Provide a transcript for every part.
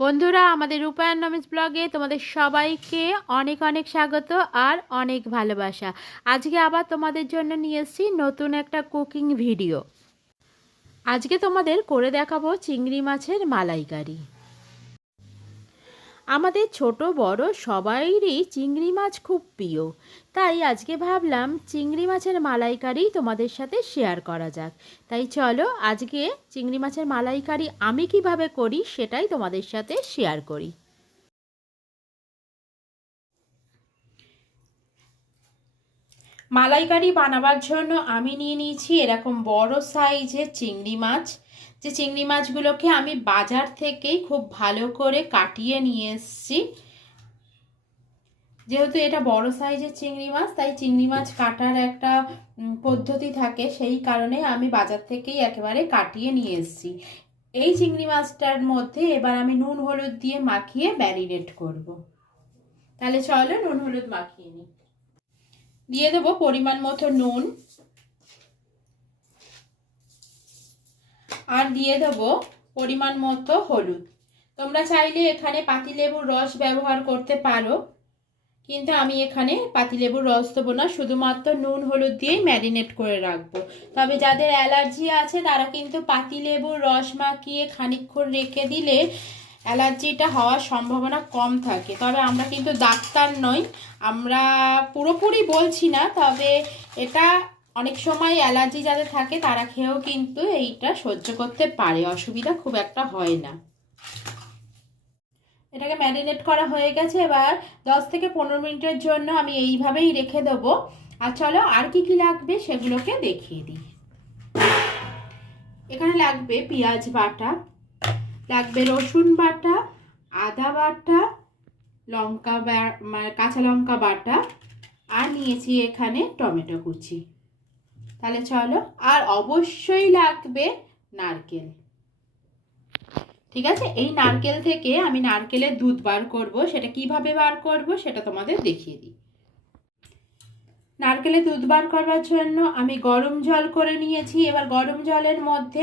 বন্ধুরা, আমাদের রূপায়ণ নমিজ ব্লগে তোমাদের সবাইকে অনেক অনেক স্বাগত আর অনেক ভালোবাসা। আজকে আবার তোমাদের জন্য নিয়ে এসেছি নতুন একটা কুকিং ভিডিও। আজকে তোমাদের করে দেখাবো চিংড়ি মাছের মালাইকারি। আমাদের ছোট বড় সবাইরই চিংড়ি মাছ খুব প্রিয়, তাই আজকে ভাবলাম চিংড়ি মাছের মালাইকারি তোমাদের সাথে শেয়ার করা যাক। তাই চলো আজকে চিংড়ি মাছের মালাইকারি আমি কিভাবে করি সেটাই তোমাদের সাথে শেয়ার করি। মালাইকারি বানাবার জন্য আমি নিয়ে নিয়েছি এরকম বড় সাইজের চিংড়ি মাছ। যে চিংড়ি মাছগুলোকে আমি বাজার থেকেই খুব ভালো করে কাটিয়ে নিয়ে এসেছি। যেহেতু এটা বড় সাইজের চিংড়ি মাছ, তাই চিংড়ি মাছ কাটার একটা পদ্ধতি থাকে, সেই কারণে আমি বাজার থেকেই একেবারে কাটিয়ে নিয়ে এসেছি। এই চিংড়ি মাছটার মধ্যে এবার আমি নুন হলুদ দিয়ে মাখিয়ে ম্যারিনেট করব। তাহলে চলো নুন হলুদ মাখিয়ে নিই। দিয়ে দেবো পরিমাণ মতো নুন, আর দিয়ে দেবো পরিমাণ মতো হলুদ। তোমরা চাইলে এখানে পাতিলেবুর রস ব্যবহার করতে পারো, কিন্তু আমি এখানে পাতিলেবুর রস দেবো না, শুধুমাত্র নুন হলুদ দিয়েই ম্যারিনেট করে রাখবো। তবে যাদের অ্যালার্জি আছে তারা কিন্তু পাতিলেবুর রস মাখিয়ে খানিকক্ষণ রেখে দিলে অ্যালার্জিটা হওয়ার সম্ভাবনা কম থাকে। তবে আমরা কিন্তু ডাক্তার নই, আমরা পুরোপুরি বলছি না, তবে এটা অনেক সময় অ্যালার্জি যাদের থাকে তারা খেয়েও কিন্তু এইটা সহ্য করতে পারে, অসুবিধা খুব একটা হয় না। এটাকে ম্যারিনেট করা হয়ে গেছে, এবার 10 থেকে 15 মিনিটের জন্য আমি এইভাবেই রেখে দেবো। আর চলো আর কি কি লাগবে সেগুলোকে দেখিয়ে দিই। এখানে লাগবে পেঁয়াজ বাটা, লাগবে রসুন বাটা, আদা বাটা, কাঁচা লঙ্কা বাটা, আর নিয়েছি এখানে টমেটো কুচি। তাহলে চলো, আর অবশ্যই লাগবে নারকেল। ঠিক আছে, এই নারকেল থেকে আমি নারকেলের দুধ বার করব। সেটা কিভাবে বার করব সেটা তোমাদের দেখিয়ে দিই। নারকেলের দুধ বার করবার জন্য আমি গরম জল করে নিয়েছি। এবার গরম জলের মধ্যে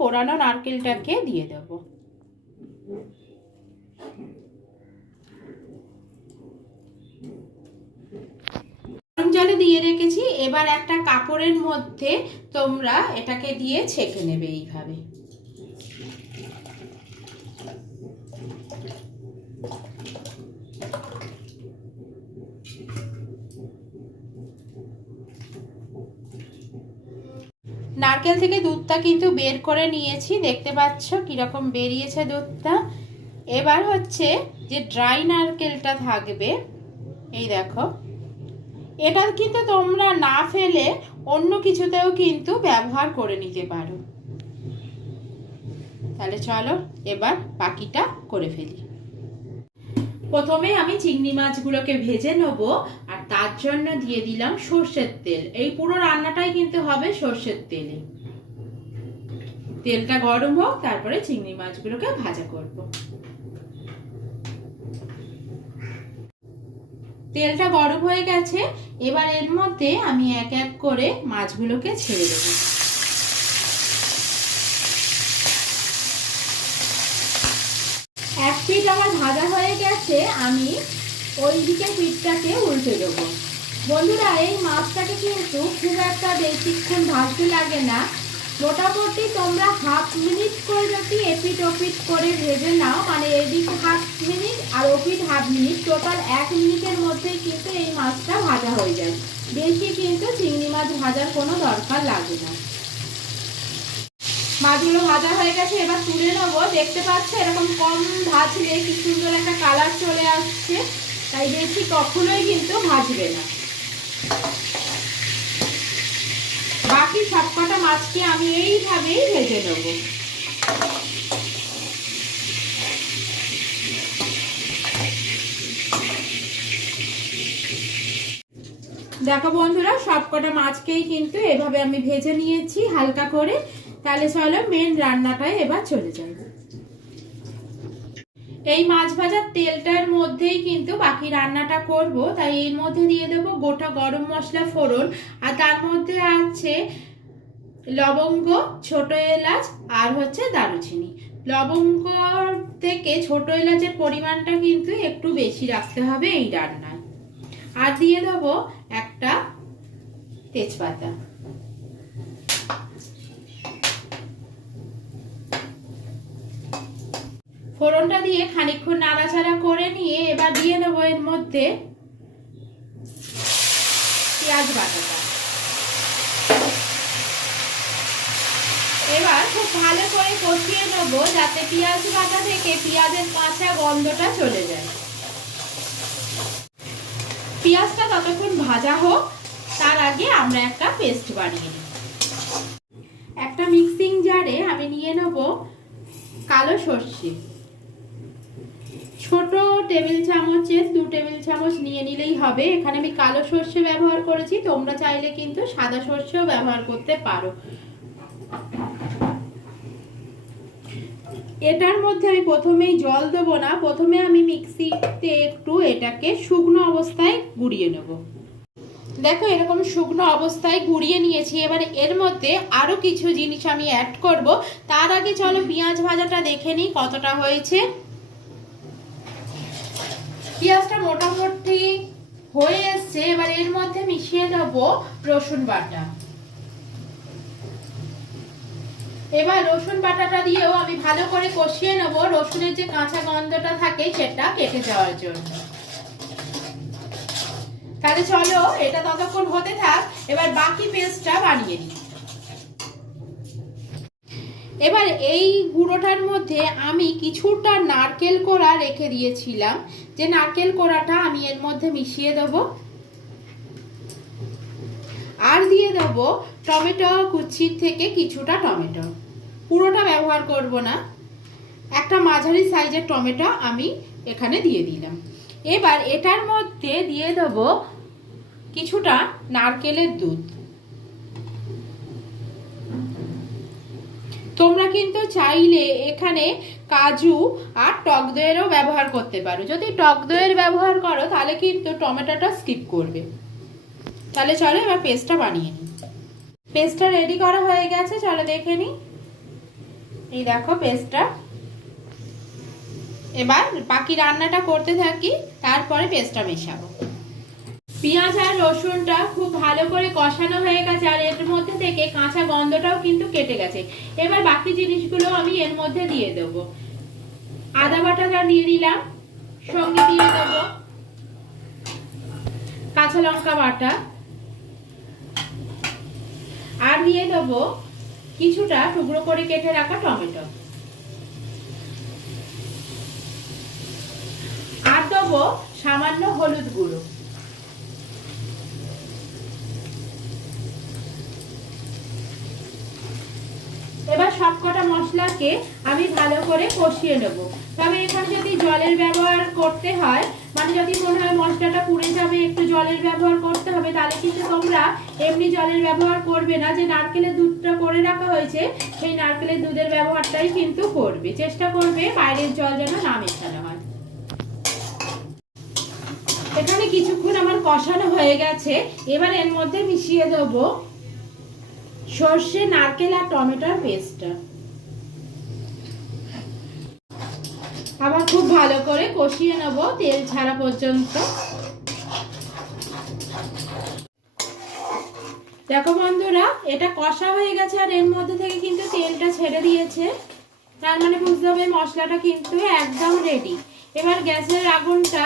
কোরানো নারকেলটাকে দিয়ে দেব। গরম জলে দিয়ে রেখেছি। এবার একটা কাপড়ের মধ্যে তোমরা এটাকে দিয়ে ছেঁকে নেবে এইভাবে। নারকেল থেকে দুধটা কিন্তু বের করে নিয়েছি, দেখতে পাচ্ছ কিরকম বেরিয়েছে দুধটা। এবার হচ্ছে যে ড্রাই নারকেলটা থাকবে, এই দেখো, এটা কিন্তু তোমরা না ফেলে অন্য কিছুতেও কিন্তু ব্যবহার করে নিতে পারো। তাহলে চলো এবার বাকিটা করে ফেলি। প্রথমে আমি চিংড়ি মাছগুলোকে ভেজে নেব, আর তার জন্য দিয়ে দিলাম সর্ষের তেল। এই পুরো রান্নাটাই কিন্তু হবে সর্ষের তেলে। তেলটা গরম হোক, তারপরে চিংড়ি মাছগুলোকে ভাজা করব। তেলটা গরম হয়ে গেছে, এবার এর মধ্যে আমি এক এক করে মাছগুলোকে ছেড়ে দেব। এক পিঠ আমার ভাজা হয়ে গেছে, আমি ওই দিকে পিঠটাকে উল্টে দেবো। বন্ধুরা, এই মাছটাকে কিন্তু খুব একটা বেশিক্ষণ ভাজতে লাগে না, মোটামুটি তোমরা হাফ মিনিট করে যদি এপিট ওপিট করে ভেজে নাও, মানে এদিক হাফ মিনিট আর ওপিট হাফ মিনিট, টোটাল 1 মিনিটের মধ্যেই কিন্তু এই মাছটা ভাজা হয়ে যায়। বেশি কিন্তু চিংড়ি মাছ ভাজার কোনো দরকার লাগে না। মাছগুলো ভাজা হয়ে গেছে, এবার তুলে নেবো। দেখতে পাচ্ছ এরকম কম ভাজলে কি সুন্দর একটা কালার চলে আসছে, তাই বেশি কখনোই কিন্তু ভাজবে না। বাকি সবকটা মাছকে আমি এইভাবেই ভেজে নেব। দেখো বন্ধুরা, সবকটা মাছকেই কিন্তু এভাবে আমি ভেজে নিয়েছি হালকা করে। তাহলে চলো মেন রান্নাটায় এবার চলে যাই। এই মাছ ভাজার তেলটার মধ্যেই কিন্তু বাকি রান্নাটা করব, তাই এর মধ্যে দিয়ে দেব গোটা গরম মশলা ফোড়ন, আর তার মধ্যে আছে লবঙ্গ, ছোট এলাচ, আর হচ্ছে দারুচিনি। লবঙ্গ থেকে ছোট এলাচের পরিমাণটা কিন্তু একটু বেশি রাখতে হবে এই রান্নায়। আর দিয়ে দেবো একটা তেজপাতা। ফোড়নটা দিয়ে খানিকক্ষণ নাড়াচাড়া করে নিয়ে এবার দিয়ে দেবো এর মধ্যে পেঁয়াজ বাটাটা। এবার খুব ভালো করে কষিয়ে নেবো যাতে পেঁয়াজ বাটা থেকে পেঁয়াজের কাঁচা গন্ধটা চলে যায়। পেঁয়াজটা ততক্ষণ ভাজা হোক, তার আগে আমরা একটা পেস্ট বানিয়ে নিই। একটা মিক্সিং জারে আমি নিয়ে নেব কালো সর্ষে। ছোট টেবিল চামচের 2 টেবিল চামচ নিয়ে নিলেই হবে। এখানে আমি কালো সর্ষে ব্যবহার করেছি, তোমরা চাইলে কিন্তু সাদা সর্ষেও ব্যবহার করতে পারো। এটার মধ্যে আমি প্রথমেই জল দেবো না, প্রথমে আমি মিক্সিতে একটু এটাকে শুকনো অবস্থায় গুঁড়িয়ে নেব। দেখো এরকম শুকনো অবস্থায় গুঁড়িয়ে নিয়েছি। এবার এর মধ্যে আরো কিছু জিনিস আমি অ্যাড করব। তার আগে চলো পেঁয়াজ ভাজাটা দেখে নিই কতটা হয়েছে। পেঁয়াজটা মোটামুটি হয়ে এসছে। এবার এর মধ্যে মিশিয়ে দেব রসুন বাটা। এবার রসুন বাটাটা দিয়েও আমি ভালো করে কষিয়ে নেব, রসুনের যে কাঁচা গন্ধটা থাকে সেটা কেটে যাওয়ার জন্য। তাহলে চলো এটা ততক্ষণ হতে থাক, এবার বাকি পেস্টটা বানিয়ে নিই। এবার এই গুঁড়োটার মধ্যে আমি কিছুটা নারকেল কোড়া রেখে দিয়েছিলাম, যে নারকেল কোড়াটা আমি এর মধ্যে মিশিয়ে দেব। আর দিয়ে দেব টমেটো কুচির থেকে কিছুটা টমেটো, পুরোটা ব্যবহার করব না। একটা মাঝারি সাইজের টমেটো আমি এখানে দিয়ে দিলাম। এবার এটার মধ্যে দিয়ে দেব কিছুটা নারকেলের দুধ। তোমরা কিন্তু চাইলে এখানে কাজু আর টক দইয়েরও ব্যবহার করতে পারো। যদি টক দইয়ের ব্যবহার করো তাহলে কিন্তু টমেটোটা স্কিপ করবে। তাহলে চলো এবার পেস্টটা বানিয়ে নিই। পেস্টটা রেডি করা হয়ে গেছে, চলো দেখে নিই। এই দেখো পেস্টটা। এবার বাকি রান্নাটা করতে থাকি, তারপরে পেস্টটা মেশাবো। পেঁয়াজ আর রসুনটা খুব ভালো করে কষানো হয়ে গেছে, আর এর মধ্যে থেকে কাঁচা গন্ধটাও কিন্তু কেটে গেছে। এবার বাকি জিনিসগুলো আমি এর মধ্যে দিয়ে দেব। আদা বাটাটা দিয়ে দিলাম, সঙ্গে দিয়ে দেব কাঁচা লঙ্কা বাটা, আর দিয়ে দেব কিছুটা টুকরো করে কেটে রাখা টমেটো, আর দেবো সামান্য হলুদ গুঁড়ো। এবার সবকটা মশলাকে আমি ভালো করে কষিয়ে নেব। তবে এখানে যদি জলের ব্যবহার করতে হয়, মানে যদি মনে হয় মশলাটা পুড়ে যাবে, একটু জলের ব্যবহার করতে হবে, তাহলে কিন্তু তোমরা এমনি জলের ব্যবহার করবে না। যে নারকেলের দুধটা করে রাখা হয়েছে সেই নারকেলের দুধের ব্যবহারটাই কিন্তু করবে। চেষ্টা করবে বাইরের জল যেন না মেশানো হয়। এখানে কিছুক্ষণ আমার কষানো হয়ে গেছে। এবার এর মধ্যে মিশিয়ে দেবো সর্ষে, নারকেল আর টমেটোর পেস্টটা। আবার খুব ভালো করে কষিয়ে নেব তেল ছাড়া পর্যন্ত। দেখো বন্ধুরা, এটা কষা হয়ে গেছে আর এর মধ্যে থেকে কিন্তু তেলটা ছেড়ে দিয়েছে। তার মানে বুঝতে হবে মশলাটা কিন্তু একদম রেডি। এবার গ্যাসের আগুনটা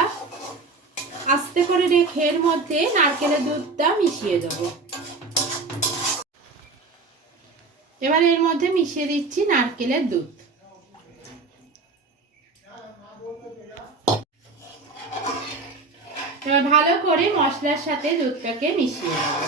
আস্তে করে রেখে এর মধ্যে নারকেলের দুধটা মিশিয়ে দেবো। এবার এর মধ্যে মিশিয়ে দিচ্ছি নারকেলের দুধ। এবার ভালো করে মশলার সাথে দুধটাকে মিশিয়ে দেব।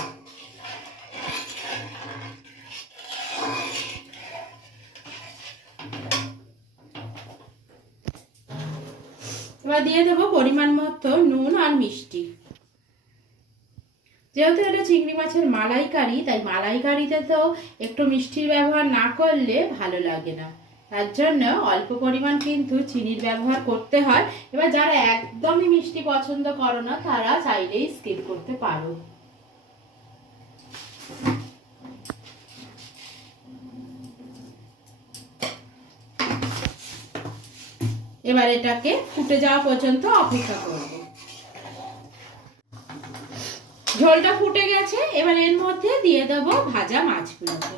এবার দিয়ে দেবো পরিমাণ মতো নুন আর মিষ্টি। যেহেতু এটা চিংড়ি মাছের মালাইকারি, তাই মালাইকারিতে তো একটু মিষ্টির ব্যবহার না করলে ভালো লাগে না। তার জন্য অল্প পরিমাণ কিন্তু চিনির ব্যবহার করতে হয়। এবার যারা একদমই মিষ্টি পছন্দ করো না তারা চাইলেই স্কিপ করতে পারো। এবার এটাকে ফুটে যাওয়া পর্যন্ত অপেক্ষা করব। ঝোলটা ফুটে গেছে, এবার এর মধ্যে দিয়ে দেবো ভাজা মাছগুলোকে।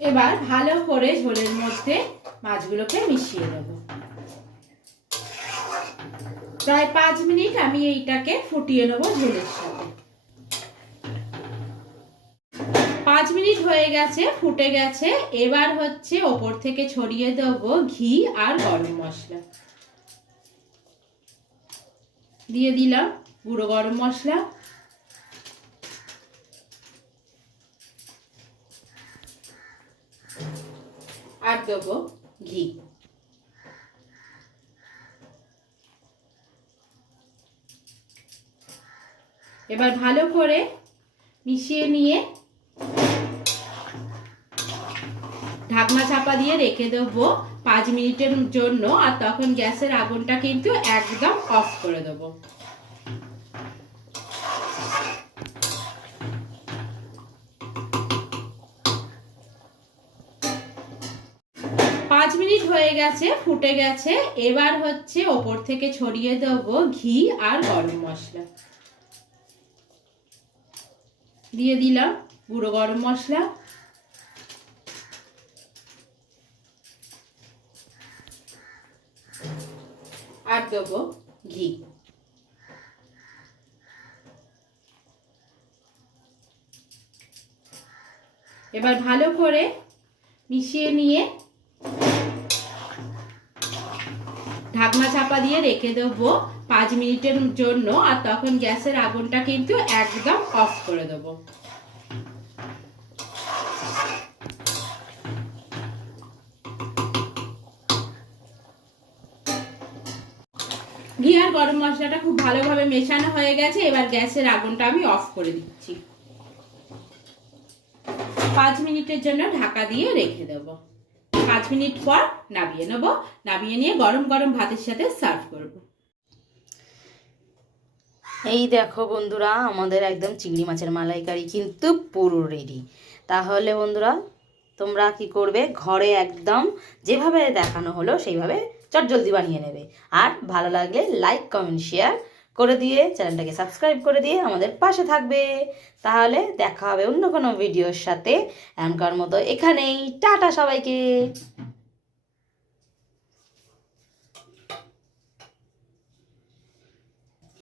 এবার ভালো করে ঝোলের মধ্যে মাছগুলোকে মিশিয়ে দেব। প্রায় 5 মিনিট আমি এইটাকে ফুটিয়ে নেব ঝোলের সাথে। 5 মিনিট হয়ে গেছে, ফুটে গেছে। এবার হচ্ছে ওপর থেকে ছড়িয়ে দেব ঘি আর গরম মশলা। দিয়ে দিলাম গুঁড়ো গরম মশলা, আর দেবো ঘি। এবার ভালো করে মিশিয়ে নিয়ে ঢাকনা চাপা দিয়ে রেখে দেবো 5 মিনিটের জন্য। আর তখন গ্যাসের আগুনটা কিন্তু একদম অফ করে দেবো। 5 মিনিট হয়ে গেছে, ফুটে গেছে। এবার হচ্ছে ওপর থেকে ছড়িয়ে দেবো ঘি আর গরম মশলা। দিয়ে দিলাম গুঁড়ো গরম মশলা, আর দেবো ঘি। এবার ভালো করে মিশিয়ে নিয়ে ঢাকনা চাপা দিয়ে রেখে দেবো 5 মিনিটের জন্য। আর তখন গ্যাসের আগুনটা কিন্তু একদম অফ করে দেবো। ঘি আর গরম মশলাটা খুব ভালোভাবে মেশানো হয়ে গেছে। এবার গ্যাসের আগুনটা আমি অফ করে দিচ্ছি। 5 মিনিটের জন্য ঢাকা দিয়ে রেখে দেবো। 5 মিনিট পর নামিয়ে নেব। নামিয়ে নিয়ে গরম গরম ভাতের সাথে সার্ভ করব। এই দেখো বন্ধুরা, আমাদের একদম চিংড়ি মাছের মালাইকারি কিন্তু পুরো রেডি। তাহলে বন্ধুরা তোমরা কি করবে, ঘরে একদম যেভাবে দেখানো হলো সেইভাবে চটজলদি বানিয়ে নেবে। আর ভালো লাগলে লাইক কমেন্ট শেয়ার করে দিয়ে চ্যানেলটাকে সাবস্ক্রাইব করে দিয়ে আমাদের পাশে থাকবে। তাহলে দেখা হবে অন্য কোনো ভিডিওর সাথে। এখনকার মতো এখানেই টাটা সবাইকে।